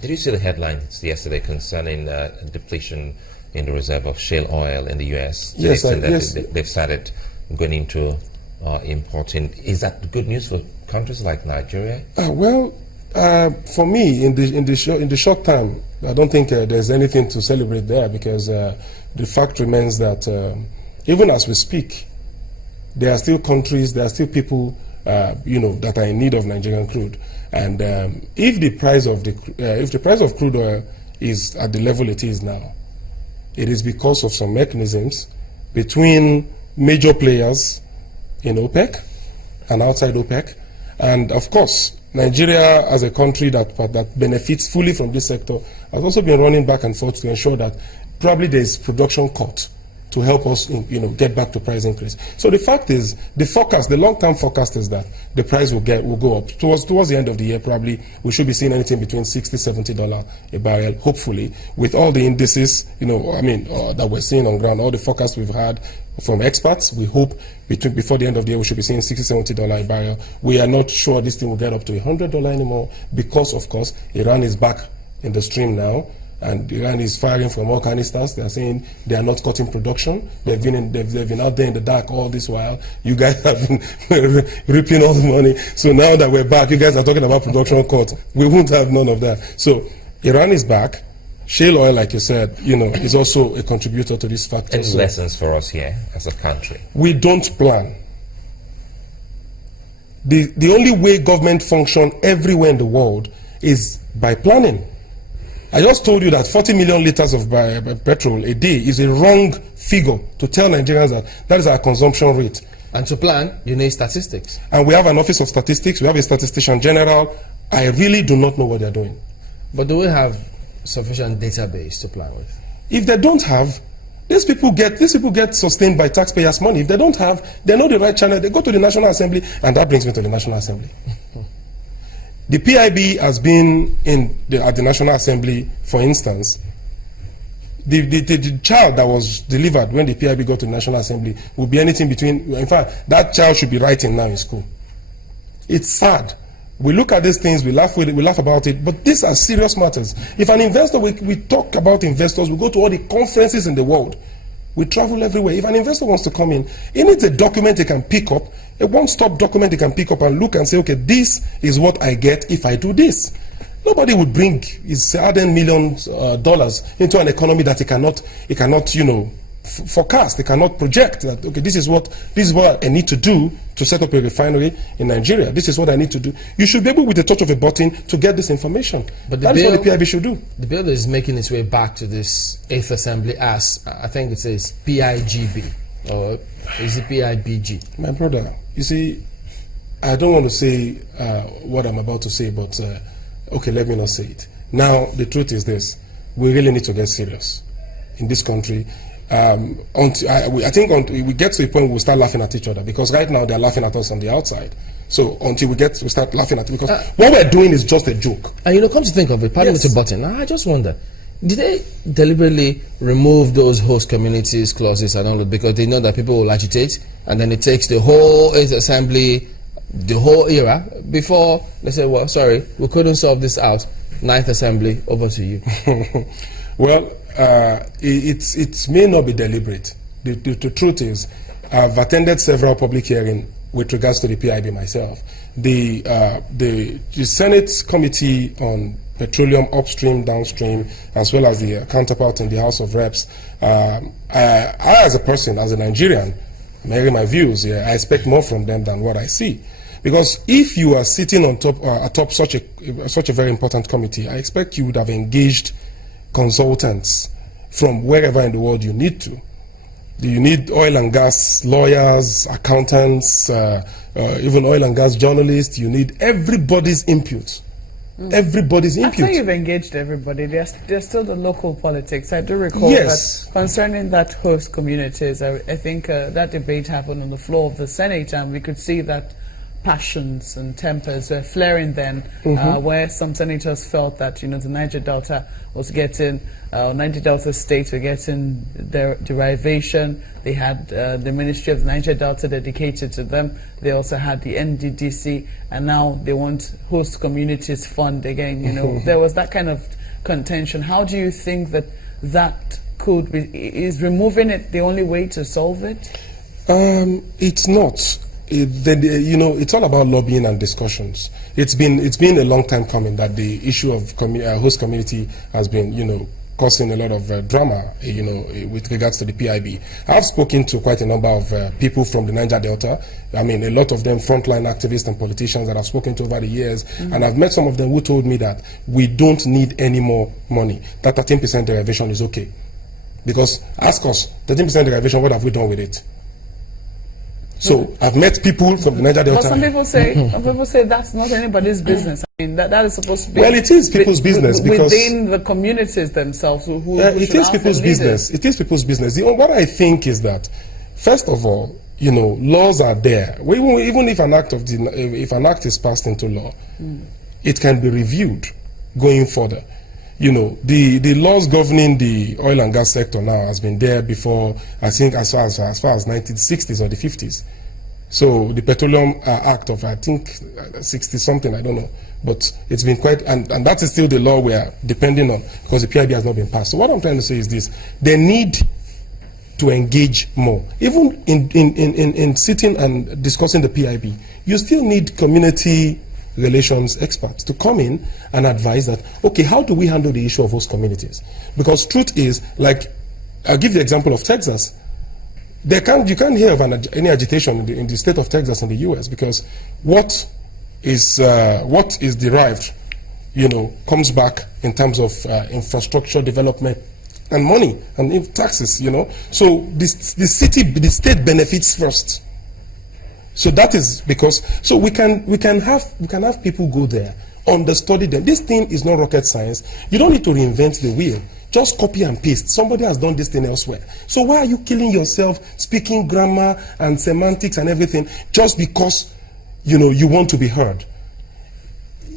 Did you see the headlines yesterday concerning depletion in the reserve of shale oil in the U.S.? Yes, They've started going into importing. Is that good news for countries like Nigeria? For me, in the short term, I don't think there's anything to celebrate there, because the fact remains that even as we speak, there are still countries, there are still people, that are in need of Nigerian crude. And if the price of crude oil is at the level it is now, it is because of some mechanisms between major players in OPEC and outside OPEC. And of course, Nigeria, as a country that benefits fully from this sector, has also been running back and forth to ensure that probably there is production cut to help us, get back to price increase. So the fact is, the long-term forecast is that the price will go up. Towards the end of the year, probably we should be seeing anything between $60, $70 a barrel, hopefully, with all the indices, that we're seeing on ground, all the forecasts we've had from experts. We hope before the end of the year, we should be seeing $60, $70 a barrel. We are not sure this thing will get up to $100 anymore, because, of course, Iran is back in the stream now. And Iran is firing from all canisters. They are saying they are not cutting production. They've been out there in the dark all this while. You guys have been reaping all the money. So now that we're back, you guys are talking about production cuts. We won't have none of that. So Iran is back. Shale oil, like you said, is also a contributor to this factor. Any lessons for us here as a country? We don't plan. The only way government function everywhere in the world is by planning. I just told you that 40 million liters of petrol a day is a wrong figure to tell Nigerians that is our consumption rate. And to plan, you need statistics. And we have an Office of Statistics, we have a Statistician General. I really do not know what they're doing. But do we have sufficient database to plan with? If they don't have, these people get sustained by taxpayers' money. If they don't have, they know the right channel, they go to the National Assembly, and that brings me to the National Assembly. The PIB has been at the National Assembly, for instance. The child that was delivered when the PIB got to the National Assembly would be anything between, in fact, that child should be writing now in school. It's sad. We look at these things, we laugh about it, but these are serious matters. If an investor, we talk about investors, we go to all the conferences in the world. We travel everywhere. If an investor wants to come in, he needs a document he can pick up, a one-stop document he can pick up and look and say, okay, this is what I get if I do this. Nobody would bring his hard-earned millions dollars into an economy that he cannot forecast. He cannot project that, okay, this is what I need to do to set up a refinery in Nigeria. This is what I need to do. You should be able, with the touch of a button, to get this information. But that is what the PIB should do. The bill is making its way back to this 8th Assembly as, I think it says PIGB, or is it PIBG? My brother, you see, I don't want to say what I'm about to say, but okay, let me not say it. Now, the truth is this. We really need to get serious in this country. I think until we get to a point where we start laughing at each other, because right now they're laughing at us on the outside. So until we start laughing at it, because what we're doing is just a joke. And come to think of it, pardon me to button. I just wonder, did they deliberately remove those host communities clauses and all, because they know that people will agitate, and then it takes the whole 8th Assembly, the whole era, before they say, well, sorry, we couldn't solve this out. 9th Assembly, over to you. Well, it may not be deliberate. The truth is, I've attended several public hearings with regards to the PIB myself. The Senate Committee on Petroleum Upstream, Downstream, as well as the counterpart in the House of Reps, I as a person, as a Nigerian, maybe my views, I expect more from them than what I see. Because if you are sitting atop such a very important committee, I expect you would have engaged consultants from wherever in the world you need to. You need oil and gas lawyers, accountants, even oil and gas journalists. You need everybody's input. Everybody's input. After you've engaged everybody, there's still the local politics. I do recall that concerning that host communities, I think that debate happened on the floor of the Senate, and we could see that passions and tempers were flaring then, where some senators felt that, the Niger Delta was getting, Niger Delta states were getting their derivation. They had the Ministry of the Niger Delta dedicated to them. They also had the NDDC, and now they want host communities fund again. There was that kind of contention. How do you think that could be, is removing it the only way to solve it? It's not. It's all about lobbying and discussions. It's been a long time coming that the issue of host community has been, causing a lot of drama, with regards to the PIB. I've spoken to quite a number of people from the Niger Delta. I mean, a lot of them frontline activists and politicians that I've spoken to over the years, and I've met some of them who told me that we don't need any more money. That 13% derivation is okay. Because ask us, 13% derivation, what have we done with it? So I've met people from the Niger Delta. But some people say that's not anybody's business. I mean, that is supposed to be. Well, it is people's business because within the communities themselves. It is people's business. It is people's business. What I think is that, first of all, laws are there. Even if an act is passed into law, it can be reviewed going further. The laws governing the oil and gas sector now has been there before, I think, as far as 1960s or the 50s. So the Petroleum Act of, I think, 60-something, I don't know. But it's been quite, and that is still the law we are depending on because the PIB has not been passed. So what I'm trying to say is this: they need to engage more. Even in sitting and discussing the PIB, you still need community relations experts to come in and advise that, okay, how do we handle the issue of host communities? Because truth is, like, I'll give the example of Texas. You can't hear of any agitation in the state of Texas in the U.S. because what is derived, comes back in terms of infrastructure development and money and taxes, So the state benefits first. So that is because we can have people go there, understudy them. This thing is not rocket science. You don't need to reinvent the wheel. Just copy and paste. Somebody has done this thing elsewhere. So why are you killing yourself speaking grammar and semantics and everything just because you want to be heard?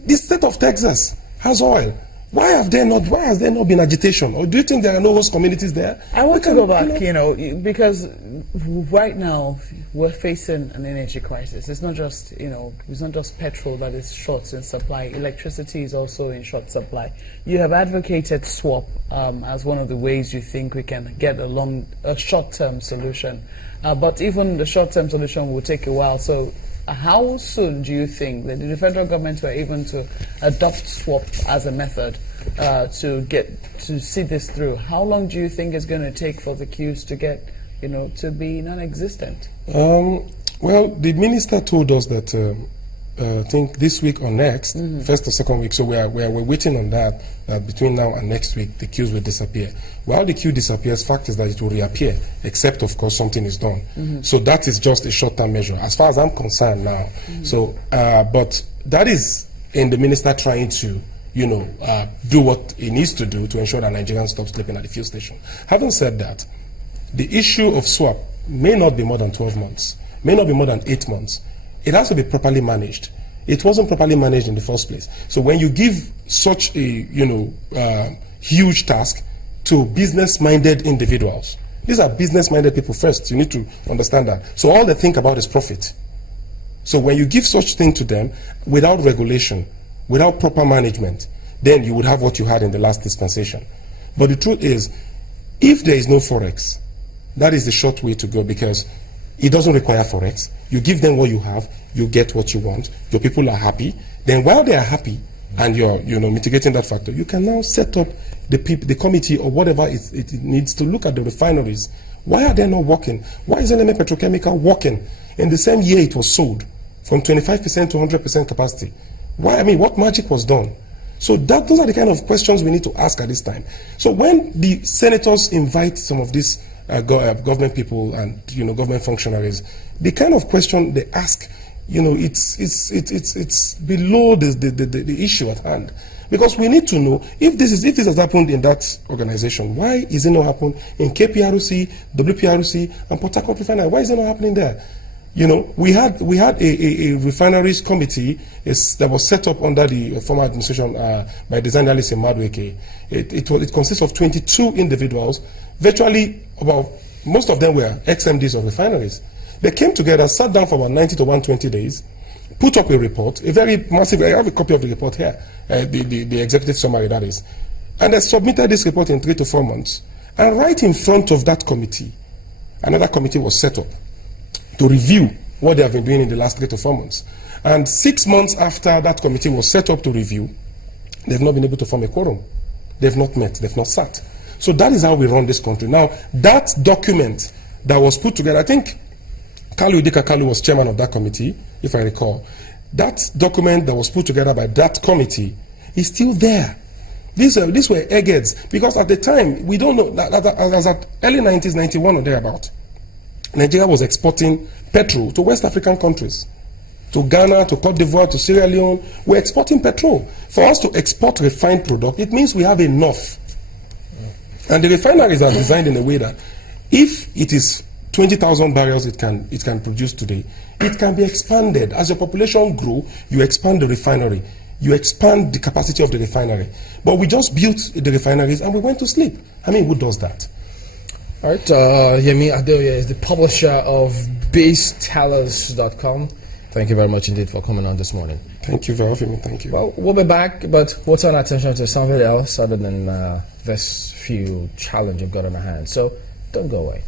The state of Texas has oil. Why has there not been agitation? Or do you think there are no host communities there? I want to go back, because right now we're facing an energy crisis. It's not just, petrol that is short in supply. Electricity is also in short supply. You have advocated swap as one of the ways you think we can get a short-term solution. But even the short-term solution will take a while. So how soon do you think that the federal government were able to adopt swap as a method to see this through? How long do you think it's going to take for the queues to get, to be non-existent? Well, the minister told us that I think this week or next, first or second week. So we're waiting on that. Between now and next week, the queues will disappear. While the queue disappears, fact is that it will reappear, except of course something is done. So that is just a short-term measure, as far as I'm concerned now. So, but that is in the minister trying to, do what he needs to do to ensure that Nigerians stop sleeping at the fuel station. Having said that, the issue of swap may not be more than 12 months, may not be more than 8 months. It has to be properly managed. It wasn't properly managed in the first place. So when you give such a huge task to business-minded individuals, these are business-minded people first. You need to understand that. So all they think about is profit. So when you give such thing to them without regulation, without proper management, then you would have what you had in the last dispensation. But the truth is, if there is no forex, that is the short way to go because it doesn't require forex. You give them what you have, you get what you want. Your people are happy. Then while they are happy, and you're mitigating that factor, you can now set up the committee or whatever it needs to look at the refineries. Why are they not working? Why is NMA Petrochemical working in the same year it was sold from 25% to 100% capacity? Why? I mean, what magic was done? So those are the kind of questions we need to ask at this time. So when the senators invite some of these government people and government functionaries, the kind of question they ask, it's below the issue at hand, because we need to know if this has happened in that organization, why is it not happening in KPRC, WPRC, and Port Harcourt Refinery? Why is it not happening there? You know, we had a refineries committee that was set up under the former administration by design analyst in Madweke. It consists of 22 individuals, virtually about, most of them were ex-MDs of refineries. They came together, sat down for about 90 to 120 days, put up a report, a very massive, I have a copy of the report here, the executive summary that is, and they submitted this report in 3 to 4 months. And right in front of that committee, another committee was set up to review what they have been doing in the last 3 to 4 months. And 6 months after that committee was set up to review, they've not been able to form a quorum. They've not met, they've not sat. So that is how we run this country. Now, that document that was put together, I think Kalu Idika Kalu was chairman of that committee, if I recall. That document that was put together by that committee is still there. These were eggheads, because at the time, we don't know, as at early 90s, 91 or thereabout, Nigeria was exporting petrol to West African countries, to Ghana, to Cote d'Ivoire, to Sierra Leone. We're exporting petrol. For us to export refined product, it means we have enough. And the refineries are designed in a way that if it is 20,000 barrels it can produce today, it can be expanded. As your population grow, you expand the refinery. You expand the capacity of the refinery. But we just built the refineries and we went to sleep. I mean, who does that? All right, Yemi Adeoye is the publisher of basetellers.com. Thank you very much indeed for coming on this morning. Thank you for having me. Thank you. Well, we'll be back, but we'll turn our attention to something else other than this few challenge we've got on our hands. So don't go away.